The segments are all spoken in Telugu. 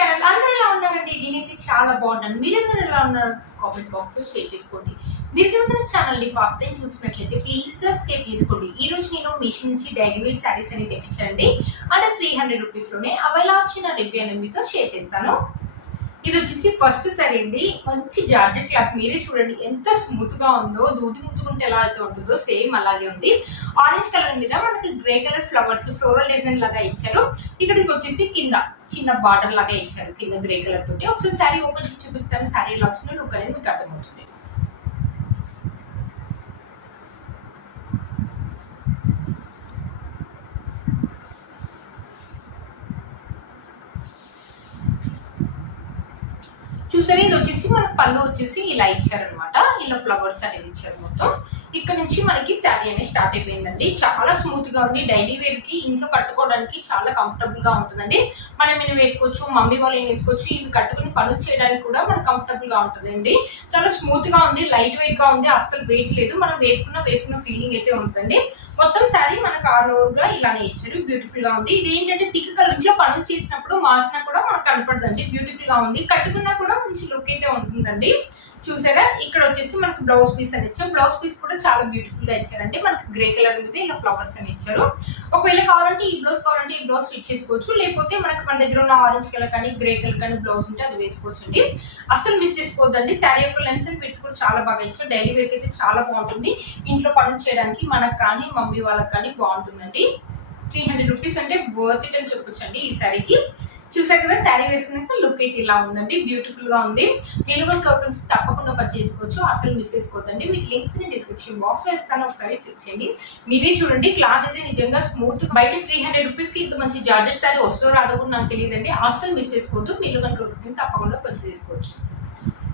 ఛానల్. అందరూ ఎలా ఉన్నారండి? నేనైతే చాలా బాగున్నాను. మీరందరూ ఎలా ఉన్నారు? కామెంట్ బాక్స్ లో షేర్ చేసుకోండి. మీరు కనుక ఛానల్ ని ఫస్ట్ టైం చూసినట్లయితే ప్లీజ్ సబ్స్క్రైబ్ చేసుకోండి. ఈ రోజు నేను మీషో నుంచి డైలీ వేర్ శారీస్ అని తెప్పించండి. అండ్ 300 రూపీస్ లోనే అవి ఎలా వచ్చిన రివ్యూ అనేది మీతో షేర్ చేస్తాను. ఇది వచ్చేసి ఫస్ట్ సారీ అండి. మంచి జార్జెట్ క్లాత్, మీరే చూడండి ఎంత స్మూత్ గా ఉందో. దూది ముట్టుకుంటే ఎలా అయితే ఉంటుందో సేమ్ అలాగే ఉంది. ఆరెంజ్ కలర్ మీద మనకి grey colour flowers floral design లాగా ఇచ్చారు. ఇక్కడికి వచ్చేసి కింద చిన్న బార్డర్ లాగా ఇచ్చారు కింద గ్రే కలర్ తోటి. ఒకసారి శారీ ఓపెన్ చేసి చూపిస్తాను. శారీ ఎలా వచ్చిన లుక్ అనేది మీకు అర్థమవుతుంది. చూసారు, ఇది వచ్చేసి మనకు పళ్ళు వచ్చేసి ఇలా ఇచ్చారనమాట. ఇలా ఫ్లవర్స్ అనేది ఇచ్చారు మొత్తం. ఇక్కడ నుంచి మనకి శారీ అనేది స్టార్ట్ అయిపోయిందండి. చాలా స్మూత్ గా ఉంది. డైలీ వేర్ కి ఇంట్లో కట్టుకోవడానికి చాలా కంఫర్టబుల్ గా ఉంటుందండి. మనం ఏమైనా వేసుకోవచ్చు, మమ్మీ వాళ్ళు ఏం వేసుకోవచ్చు. ఇవి కట్టుకుని పనులు చేయడానికి కూడా మనకు కంఫర్టబుల్ గా ఉంటుందండి. చాలా స్మూత్ గా ఉంది, లైట్ వెయిట్ గా ఉంది, అస్సలు వెయిట్ లేదు. మనం వేసుకున్న ఫీలింగ్ అయితే ఉంటుంది. మొత్తం శారీ మనకు ఆల్ ఓవర్ గా ఇలానే ఇచ్చారు. బ్యూటిఫుల్ గా ఉంది. ఇది ఏంటంటే థిక్ కలర్, ఇంట్లో పనులు చేసినప్పుడు మాసినా కూడా మనకు కనపడదండి. బ్యూటిఫుల్ గా ఉంది. కట్టుకున్నా కూడా మంచి లుక్ అయితే ఉంటుందండి. చూసారా, ఇక్కడ వచ్చేసి మనకు బ్లౌజ్ పీస్ అని ఇచ్చారు. బ్లౌజ్ పీస్ కూడా చాలా బ్యూటిఫుల్ గా ఇచ్చారండి. మనకి గ్రే కలర్ మీద ఇలా ఫ్లవర్స్ అని ఇచ్చారు. ఒకవేళ కావాలంటే ఈ బ్లౌజ్ స్టిచ్ చేసుకోవచ్చు. లేకపోతే మనకి మన దగ్గర ఉన్న ఆరెంజ్ కలర్ కానీ గ్రే కలర్ కానీ బ్లౌజ్ ఉంటే అది వేసుకోవచ్చు అండి. అసలు మిస్ చేసుకోవద్దండి. శారీ యొక్క లెంత్ అండ్ విడ్త్ కూడా చాలా బాగా ఇచ్చారు. డైలీ వేర్ అయితే చాలా బాగుంటుంది. ఇంట్లో పనులు చేయడానికి మనకు కానీ మమ్మీ వాళ్ళకి కానీ బాగుంటుందండి. 300 రూపీస్ అంటే వర్త్ ఇట్ అని చెప్పొచ్చు అండి ఈ శారీకి. చూసారు కదా, శారీ వేసుకున్నాక లుక్ అయితే ఇలా ఉందండి. బ్యూటిఫుల్ గా ఉంది. నేను కూడా నుంచి తప్పకుండా పర్చేస్ చేసుకోవచ్చు. అసలు మిస్ చేసుకోవద్దండి. వీటి లింక్స్ ని డిస్క్రిప్షన్ బాక్స్ లో ఇస్తాను, ఒకసారి చెక్ చేయండి. మీరే చూడండి, క్లాత్ అయితే నిజంగా స్మూత్. బయట 300 రూపీస్ కి ఇంత మంచి జార్జెట్ శారీ వస్తుందో రాదో కూడా నాకు తెలియదండి. అసలు మిస్ చేసుకోవద్దు. మీరు కనుక తప్పకుండా పర్చేస్ చేసుకోవచ్చు.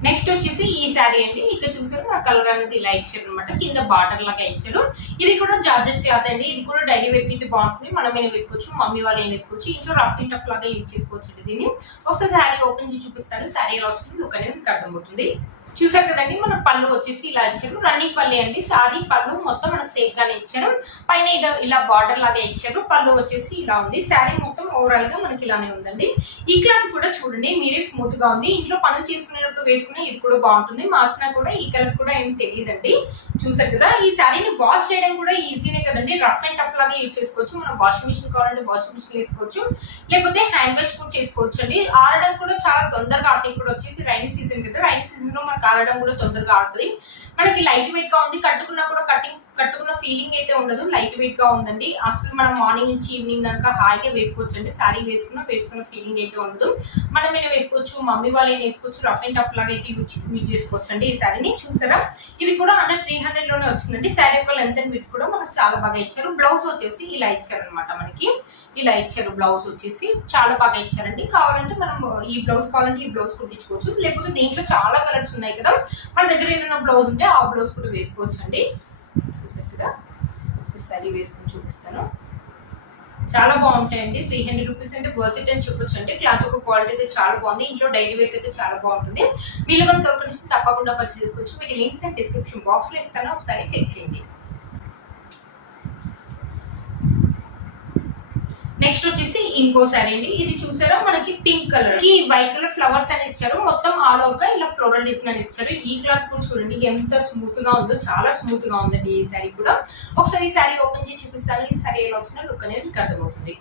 నెక్స్ట్ వచ్చేసి ఈ శారీ అండి. ఇక్కడ చూసారు నా కలర్ అనేది ఇలా ఇచ్చారు అనమాట. కింద బార్డర్ లాగా ఇచ్చారు. ఇది కూడా జార్జెట్ క్లాత్ అండి. ఇది కూడా డైలీ వేర్ కి అయితే బాగుంటుంది. మనం ఏం వేసుకోవచ్చు, మమ్మీ వాళ్ళు ఏం వేసుకోవచ్చు. ఇంట్లో రఫ్ అండ్ టఫ్ లాగా యూజ్ చేసుకోవచ్చు అండి దీన్ని. ఒకసారి శారీ ఓపెన్ చేసి చూపిస్తాను. శారీ ఎలా వచ్చింది లుక్ అనేది మీకు అర్థమవుతుంది. చూసారు కదండి, మనకు పళ్ళు వచ్చేసి ఇలా ఇచ్చారు. రన్నింగ్ పళ్ళు అండి. సారీ పళ్ళు మొత్తం మనకు సేఫ్ గానే ఇచ్చారు. పైన ఇలా బార్డర్ లాగా ఇచ్చారు. పళ్ళు వచ్చేసి ఇలా ఉంది. శారీ మొత్తం ఓవరాల్ గా మనకి ఇలానే ఉందండి. ఈ క్లాత్ కూడా చూడండి, మీరే స్మూత్ గా ఉంది. ఇంట్లో పనులు చేసుకునేటప్పుడు వేసుకునే ఇది కూడా బాగుంటుంది. మాసినా కూడా ఈ కలర్ కూడా ఏం తెలియదండి. చూసారు కదా, ఈ శారీని వాష్ చేయడం కూడా ఈజీనే కదండి. రఫ్ అండ్ టఫ్ లాగా యూజ్ చేసుకోవచ్చు. మనం వాషింగ్ మిషన్ కావాలంటే వాషింగ్ మిషన్ వేసుకోవచ్చు. లేకపోతే హ్యాండ్ వాష్ కూడా చేసుకోవచ్చు అండి. ఆరడం కూడా చాలా తొందరగా ఆడుతుంది. ఇప్పుడు వచ్చేసి రైనీ సీజన్ కదా, రైనీ సీజన్ లో మనకు ఆరడం కూడా తొందరగా ఆడుతుంది. మనకి లైట్ వెయిట్ గా ఉంది. కట్టుకున్నా కూడా కట్టుకున్న ఫీలింగ్ అయితే ఉండదు. లైట్ వెయిట్ గా ఉందండి. అసలు మనం మార్నింగ్ నుంచి ఈవినింగ్ దాకా హాయిగా వేసుకోవచ్చు అండి. శారీ వేసుకున్న ఫీలింగ్ అయితే ఉండదు. మనం ఏమైనా వేసుకోవచ్చు, మమ్మీ వాళ్ళు ఏం వేసుకోవచ్చు. రఫ్ అండ్ టఫ్ లాగా అయితే యూజ్ చేసుకోవచ్చు అండి ఈ శారీని. చూసారా, ఇది కూడా అండర్ 300 లోనే వచ్చిందండి. శారీ యొక్క లెంత్ అండ్ విడ్త్ కూడా మనకు చాలా బాగా ఇచ్చారు. బ్లౌజ్ వచ్చేసి ఇలా ఇచ్చారు అనమాట. మనకి ఇలా ఇచ్చారు. బ్లౌజ్ వచ్చేసి చాలా బాగా ఇచ్చారండి. కావాలంటే మనం ఈ బ్లౌజ్ కావాలంటే ఈ బ్లౌజ్ కుట్టించుకోవచ్చు. లేకపోతే దీంట్లో చాలా కలర్స్ ఉన్నాయి కదా, మన దగ్గర ఏదైనా బ్లౌజ్ ఉంటే ఆ బ్లౌజ్ కూడా వేసుకోవచ్చు అండి. చూసారు కదా, శారీ వేసుకొని చూపిస్తాను. చాలా బాగుంటాయండి. 300 రూపీస్ అంటే వర్త్ ఇట్ అని చెప్పొచ్చు అండి. క్లాత్ ఒక క్వాలిటీ అయితే చాలా బాగుంది. ఇంట్లో డైలీ వేర్ అయితే చాలా బాగుంటుంది. మీరు కనుక తప్పకుండా పర్చేస్ చేసుకోవచ్చు. వీటి లింక్స్ అండ్ డిస్క్రిప్షన్ బాక్స్ లో ఇస్తాను, ఒకసారి చెక్ చేయండి. నెక్స్ట్ వచ్చేసి ఇంకో శారీ అండి. ఇది చూసారా, మనకి పింక్ కలర్ కి వైట్ కలర్ ఫ్లవర్స్ అని ఇచ్చారు. మొత్తం ఆల్ ఓవర్ గా ఇలా ఫ్లోరల్ డిజైన్ అని ఇచ్చారు. ఈ క్లాత్ కూడా చూడండి ఎంత స్మూత్ గా ఉందో. చాలా స్మూత్ గా ఉందండి ఈ శారీ కూడా. ఒకసారి ఈ శారీ ఓపెన్ చేసి చూపిస్తాను. ఈ శారీ ఎలా వచ్చిన లుక్ అనేది మీకు అర్థమవుతుంది.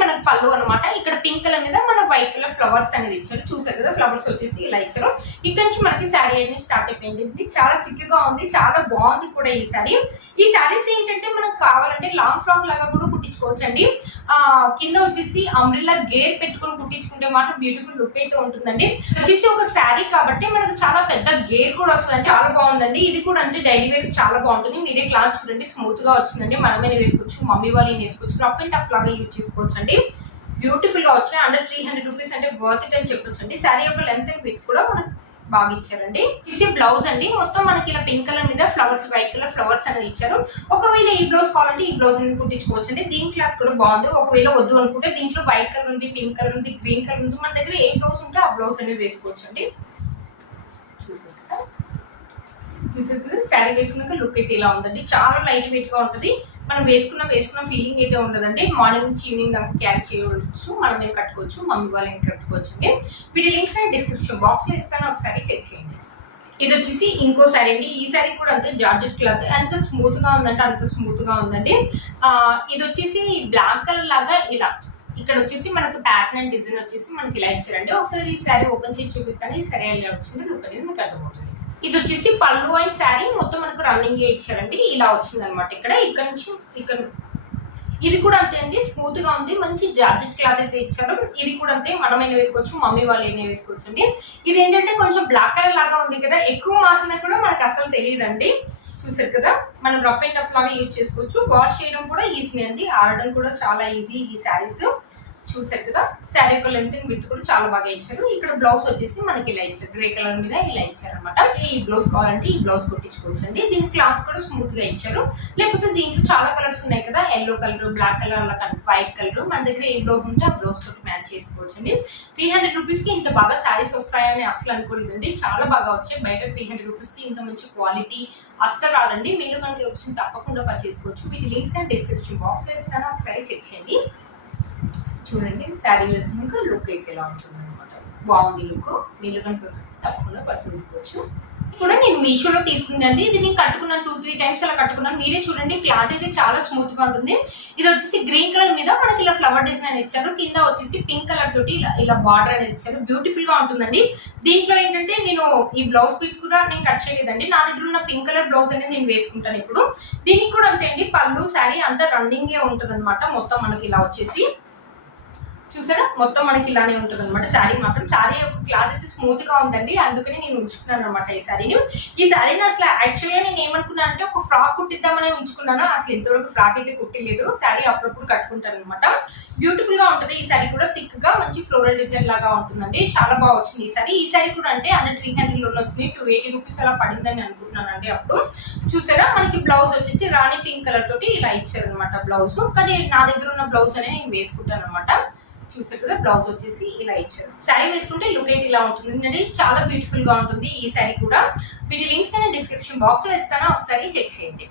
మనకు పళ్ళు అనమాట. ఇక్కడ పింక్ కలర్ మీద మన వైట్ కలర్ ఫ్లవర్స్ అనేది ఇచ్చారు. చూసారు కదా, ఫ్లవర్స్ వచ్చేసి ఇలా ఇచ్చారు. ఇక్కడ నుంచి మనకి శారీ అనేది స్టార్ట్ అయిపోయింది. ఇది చాలా థిక్ గా ఉంది. చాలా బాగుంది కూడా ఈ శారీ. ఈ శారీస్ ఏంటంటే మనకు కావాలంటే లాంగ్ ఫ్రాక్ లాగా కూడా కుట్టించుకోవచ్చు అండి. కింద వచ్చేసి అంబ్రిల్లా గేర్ పెట్టుకొని కుట్టించుకుంటే మాత్రం బ్యూటిఫుల్ లుక్ అయితే ఉంటుందండి. వచ్చేసి ఒక శారీ కాబట్టి మనకు చాలా పెద్ద గేర్ కూడా వస్తుంది. చాలా బాగుందండి. ఇది కూడా అంటే డైలీ వేర్ చాలా బాగుంటుంది. మీరే క్లాత్ చూడండి, స్మూత్ గా వచ్చిందండి. మనమే వేసుకోవచ్చు, మమ్మీ వాళ్ళు వేసుకోవచ్చు. రఫ్ అండ్ టఫ్ లాగా యూజ్ చేసుకోవచ్చు అండి. బ్యూటిఫుల్ గా వచ్చాయి. అండర్ 300 రూపీస్ అంటే వర్త్ ఇట్ అని చెప్పొచ్చు అండి. శారీ యొక్క లెంత్ అండ్ విడ్త్ కూడా మనకు బాగా ఇచ్చారండి. ఇది బ్లౌజ్ అండి. మొత్తం మనకి ఇలా పింక్ కలర్ మీద ఫ్లవర్స్, వైట్ కలర్ ఫ్లవర్స్ అనేది ఇచ్చారు. ఒకవేళ ఈ బ్లౌజ్ కావాలంటే ఈ బ్లౌజ్ అనేది కుట్టించుకోవచ్చు అండి. దీని క్లాత్ కూడా బాగుంది. ఒకవేళ వద్దు అనుకుంటే దీంట్లో వైట్ కలర్ ఉంది, పింక్ కలర్ ఉంది, గ్రీన్ కలర్ ఉంది. మన దగ్గర ఏ బ్లౌజ్ ఉంటే ఆ బ్లౌజ్ అనేది వేసుకోవచ్చు అండి. చూసారు కదా, శారీ వేసుకున్నాక లుక్ అయితే ఇలా ఉందండి. చాలా లైట్ వెయిట్ గా ఉంటుంది. మనం వేసుకున్న ఫీలింగ్ అయితే ఉండదండి. మార్నింగ్ నుంచి ఈవినింగ్ దాకా క్యారీ చేయవచ్చు, మనం ఏం కట్టుకోవచ్చు, మమ్మీ వాళ్ళు ఏం కట్టుకోవచ్చు అండి. వీటి లింక్స్ అండ్ డిస్క్రిప్షన్ బాక్స్లో ఇస్తాను, ఒకసారి చెక్ చేయండి. ఇది వచ్చేసి ఇంకో శారీ అండి. ఈ శారీ కూడా అంతే జార్జెట్ క్లాత్, ఎంత స్మూత్ గా ఉందంటే అంత స్మూత్ గా ఉందండి. ఇది వచ్చేసి బ్లాక్ కలర్ లాగా ఇలా ఇక్కడ వచ్చేసి మనకు ప్యాటర్న్ అండ్ డిజైన్ వచ్చేసి మనకి ఇలా ఇచ్చారండి. ఒకసారి ఈ శారీ ఓపెన్ చేసి చూపిస్తాను. ఈ శారీ ఎలా వచ్చింది లుక్ అనేది మీకు అర్థమవుతుంది. ఇది వచ్చేసి పళ్ళు అండ్ శారీ మొత్తం మనకు రన్నింగ్ ఇచ్చారండి. ఇలా వచ్చింది అనమాట. ఇక్కడ నుంచి ఇక్కడ ఇది కూడా అంతే అండి, స్మూత్ గా ఉంది. మంచి జార్జెట్ క్లాత్ అయితే ఇచ్చారు. ఇది కూడా అంతే, మనమైనా వేసుకోవచ్చు, మమ్మీ వాళ్ళు ఏమైనా వేసుకోవచ్చు అండి. ఇది ఏంటంటే కొంచెం బ్లాక్ కలర్ లాగా ఉంది కదా, ఎక్కువ మాసినా కూడా మనకు అసలు తెలియదండి. చూసారు కదా, మనం రఫ్ అండ్ టఫ్ లాగా యూజ్ చేసుకోవచ్చు. వాష్ చేయడం కూడా ఈజీ అండి, ఆడడం కూడా చాలా ఈజీ ఈ శారీస్. చూసారు కదా, శారీ యొక్క లెంత్ అండ్ విడ్త్ కూడా చాలా బాగా ఇచ్చారు. ఇక్కడ బ్లౌజ్ వచ్చేసి మనకి ఇలా ఇచ్చారు, గ్రే కలర్ మీద ఇలా ఇచ్చారు అనమాట. ఈ బ్లౌజ్ కావాలంటే ఈ బ్లౌజ్ కుట్టించుకోవచ్చు అండి. దీని క్లాత్ కూడా స్మూత్ గా ఇచ్చారు. లేకపోతే దీంట్లో చాలా కలర్స్ ఉన్నాయి కదా, ఎల్లో కలర్, బ్లాక్ కలర్, అలా వైట్ కలర్, మన దగ్గర ఏ బ్లౌజ్ ఉంటే ఆ బ్లౌజ్ తోటి మ్యాచ్ చేసుకోవచ్చు అండి. 300 రూపీస్ కి ఇంత బాగా శారీస్ వస్తాయని అసలు అనుకోలేదండి. చాలా బాగా వచ్చాయి. బయట 300 రూపీస్ కి ఇంత మంచి క్వాలిటీ అస్సలు రాదండి. మీరు కనుక వచ్చింది తప్పకుండా పర్చేసుకోవచ్చు. వీటి లింక్స్ అండ్ డిస్క్రిప్షన్ బాక్స్ లో ఇస్తాను, ఒకసారి చెక్ చేయండి. చూడండి, శారీ వేసుకున్నాక లుక్ అయితే ఎలా ఉంటుంది అనమాట. బాగుంది లుక్. మీరు కనుక తప్పకుండా పర్చేసుకోవచ్చు. కూడా నేను మీషోలో తీసుకుందండి. ఇది నేను కట్టుకున్నాను 2-3 టైమ్స్ అలా కట్టుకున్నాను. మీరే చూడండి, క్లాత్ అయితే చాలా స్మూత్ గా ఉంటుంది. ఇది వచ్చేసి గ్రీన్ కలర్ మీద మనకి ఇలా ఫ్లవర్ డిజైన్ ఇచ్చారు. కింద వచ్చేసి పింక్ కలర్ తోటి ఇలా బార్డర్ అనేది ఇచ్చారు. బ్యూటిఫుల్ గా ఉంటుందండి. దీంట్లో ఏంటంటే నేను ఈ బ్లౌజ్ పీస్ కూడా నేను కట్ చేయలేదండి. నా దగ్గర ఉన్న పింక్ కలర్ బ్లౌజ్ అనేది నేను వేసుకుంటాను ఇప్పుడు. దీనికి కూడా అంతే అండి, పళ్ళు శారీ అంతా రన్నింగ్ గే ఉంటుంది అనమాట. మొత్తం మనకి ఇలా వచ్చేసి చూసారా, మొత్తం మనకి ఇలానే ఉంటుంది అనమాట. శారీ మాత్రం శారీ యొక్క క్లాత్ అయితే స్మూత్ గా ఉందండి, అందుకని నేను ఉంచుకున్నాను అనమాట ఈ శారీని. ఈ శారీని అసలు యాక్చువల్గా నేను ఏమనుకున్నాను అంటే ఒక ఫ్రాక్ కుట్టిద్దామని ఉంచుకున్నాను. అసలు ఇంతవరకు ఫ్రాక్ అయితే కుట్టిలేదు. శారీ అప్పుడప్పుడు కట్టుకుంటాను అనమాట. బ్యూటిఫుల్ గా ఉంటుంది. ఈ శారీ కూడా థిక్ గా మంచి ఫ్లోరల్ డిజైన్ లాగా ఉంటుందండి. చాలా బాగా వచ్చింది ఈ శారీ. ఈ శారీ కూడా అంటే అండర్ 300 లోనే వచ్చింది. 280 రూపీస్ అలా పడిందని అనుకుంటున్నాను అండి అప్పుడు. చూసారా, మనకి బ్లౌజ్ వచ్చేసి రాణి పింక్ కలర్ తోటి ఇలా ఇచ్చారు అనమాట బ్లౌజ్. కానీ నా దగ్గర ఉన్న బ్లౌజ్ అనేది నేను వేసుకుంటాను అనమాట. చూసారు కదా, బ్లౌజ్ వచ్చేసి ఇలా ఇచ్చారు. శారీ వేసుకుంటే లుక్ అయితే ఇలా ఉంటుంది. చాలా బ్యూటిఫుల్ గా ఉంటుంది ఈ శారీ కూడా. వీటి లింక్స్ అనేది డిస్క్రిప్షన్ బాక్స్ లో ఇస్తాను, ఒకసారి చెక్ చేయండి.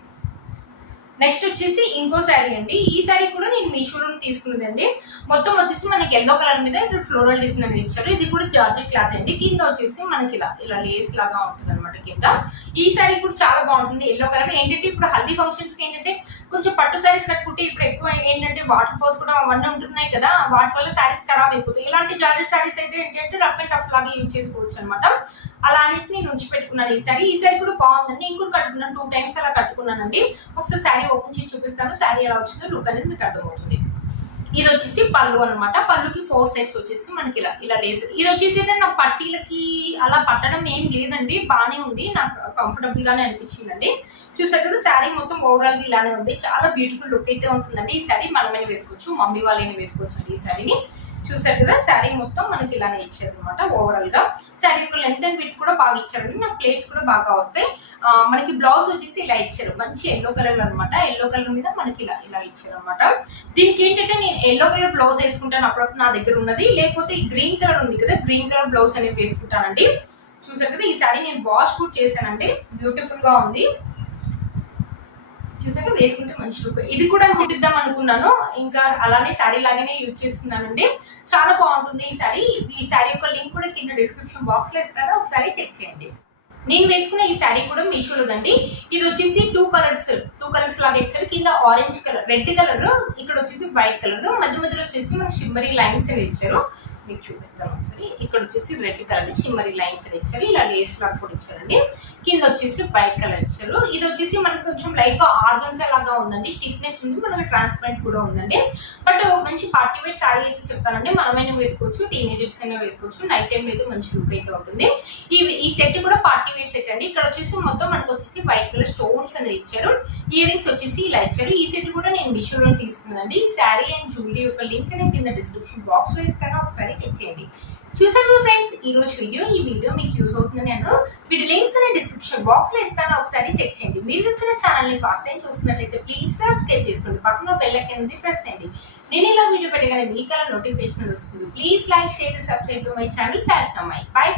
నెక్స్ట్ వచ్చేసి ఇంకో శారీ అండి. ఈ శారీ కూడా నేను మీషోలో తీసుకున్నదండి. మొత్తం వచ్చేసి మనకి ఎల్లో కలర్ మీద ఫ్లోరల్ డిజైన్ అనేది ఇచ్చారు. ఇది కూడా జార్జెట్ క్లాత్ అండి. కింద వచ్చేసి మనకి ఇలా లేస్ లాగా ఉంటుంది అనమాట కింద. ఈ శారీ కూడా చాలా బాగుంటుంది. ఎల్లో కలర్ ఏంటంటే ఇప్పుడు హల్దీ ఫంక్షన్స్ కి ఏంటంటే కొంచెం పట్టు శారీస్ కట్టుకుంటే ఇప్పుడు ఎక్కువ ఏంటంటే వాటర్ పోసుకోవడం అవన్నీ ఉంటున్నాయి కదా, వాటి వల్ల శారీస్ ఖరాబ్ అయిపోతాయి. ఇలాంటి జార్జెట్ శారీస్ అయితే ఏంటంటే రఫ్ అండ్ టఫ్ లాగా యూజ్ చేసుకోవచ్చు అనమాట. అలా అనేసి నేను ఉంచి పెట్టుకున్నాను ఈ శారీ. ఈ శారీ కూడా బాగుందండి. నేను కూడా కట్టుకున్నాను, 2 టైమ్స్ అలా కట్టుకున్నానండి. ఒకసారి శారీ ఓపెన్ చేసి చూపిస్తాను. శారీ ఎలా వచ్చిందో లుక్ అనేది మీకు అర్థమవుతుంది. ఇది వచ్చేసి పళ్ళు అనమాట. పళ్ళుకి 4 సైడ్స్ వచ్చేసి మనకి ఇలా లేస్. ఇది వచ్చేసి నా పట్టీలకి అలా పట్టడం ఏం లేదండి, బాగానే ఉంది, నాకు కంఫర్టబుల్ గానే అనిపించిందండి. చూసారు కదా, శారీ మొత్తం ఓవరాల్ గా ఇలానే ఉంది. చాలా బ్యూటిఫుల్ లుక్ అయితే ఉంటుందండి. ఈ శారీ మనమైనా వేసుకోవచ్చు, మమ్మీ వాళ్ళైనా వేసుకోవచ్చు అండి ఈ శారీని. చూసారు కదా, శారీ మొత్తం మనకి ఇలానే ఇచ్చారు అనమాట. ఓవరాల్ గా శారీ యొక్క లెంత్ అండ్ విడ్త్ కూడా బాగా ఇచ్చారండి. నాకు ప్లేట్స్ కూడా బాగా వస్తాయి. మనకి బ్లౌజ్ వచ్చేసి ఇలా ఇచ్చారు, మంచి ఎల్లో కలర్ అనమాట. ఎల్లో కలర్ మీద మనకి ఇలా ఇచ్చారు అనమాట. దీనికి ఏంటంటే నేను ఎల్లో కలర్ బ్లౌజ్ వేసుకుంటాను అప్పుడప్పుడు నా దగ్గర ఉన్నది, లేకపోతే గ్రీన్ కలర్ ఉంది కదా, గ్రీన్ కలర్ బ్లౌజ్ అనేది వేసుకుంటానండి. చూసారు కదా, ఈ శారీ నేను వాష్ కూడా చేశానండి. బ్యూటిఫుల్ గా ఉంది. చూసాక వేసుకుంటే మంచి లుక్. ఇది కూడా తిరిద్దాం అనుకున్నాను, ఇంకా అలానే శారీ లాగానే యూజ్ చేస్తున్నానండి. చాలా బాగుంటుంది ఈ శారీ. ఈ శారీ యొక్క లింక్ కూడా కింద డిస్క్రిప్షన్ బాక్స్ లో ఇస్తాను, ఒకసారి చెక్ చేయండి. నేను వేసుకున్న ఈ శారీ కూడా మీషోలోదండి. ఇది వచ్చేసి 2 కలర్స్ లాగా ఇచ్చారు. కింద ఆరెంజ్ కలర్, రెడ్ కలర్, ఇక్కడ వచ్చేసి వైట్ కలర్, మధ్యలో వచ్చేసి మనకి షిమ్మరీ లైన్స్ అని ఇచ్చారు. మీకు చూపిస్తాను ఒకసారి. ఇక్కడ వచ్చేసి రెడ్ కలర్ షిమ్మరీ లైన్స్ అని ఇచ్చారు. ఇలా లేస్ లాగా కూడా ఇచ్చారండి. కింద వచ్చేసి వైట్ కలర్ ఇచ్చారు. ఇది వచ్చేసి మనకు కొంచెం లైట్ గా ఆర్గన్జా లాగా ఉందండి, స్టిఫ్నెస్ ఉంది, మనకి ట్రాన్స్పరెంట్ కూడా ఉందండి. బట్ మంచి పార్టీ వేర్ శారీ అయితే చెప్తానండి. మనమైనా వేసుకోవచ్చు, టీనేజర్స్ అయినా వేసుకోవచ్చు. నైట్ టైం అయితే మంచి లుక్ అయితే ఉంటుంది. ఈ సెట్ కూడా పార్టీ వేర్ సెట్ అండి. ఇక్కడ వచ్చేసి మొత్తం మనకు వచ్చేసి వైట్ కలర్ స్టోన్స్ అనేది ఇచ్చారు. ఇయర్ రింగ్స్ వచ్చేసి ఇలా ఇచ్చారు. ఈ సెట్ కూడా నేను మీషోలో తీసుకున్నానండి. ఈ శారీ అండ్ జ్యువెలరీ యొక్క లింక్ నేను కింద డిస్క్రిప్షన్ బాక్స్ లో ఇస్తాను, ఒకసారి చెక్ చేయండి. చూసారు ఫ్రెండ్స్, ఈ వీడియో మీకు యూజ్ అవుతుందని నేను వీటి లింక్స్ అనే డిస్క్రిప్షన్ బాక్స్ లో ఇస్తాను, ఒకసారి చెక్ చేయండి. మీరు ఇప్పుడు ఛానల్ ని ఫస్ట్ టైం చూస్తున్నట్లయితే ప్లీజ్ సబ్స్క్రైబ్ చేసుకోండి, పక్కన బెల్ ఐకాన్ ఉంది ప్రెస్ చేయండి. నేను ఇలా వీడియో పెట్టగానే మీకు అలా నోటిఫికేషన్ వస్తుంది. Please like, share, subscribe to my channel fashion అమ్మాయి. బై.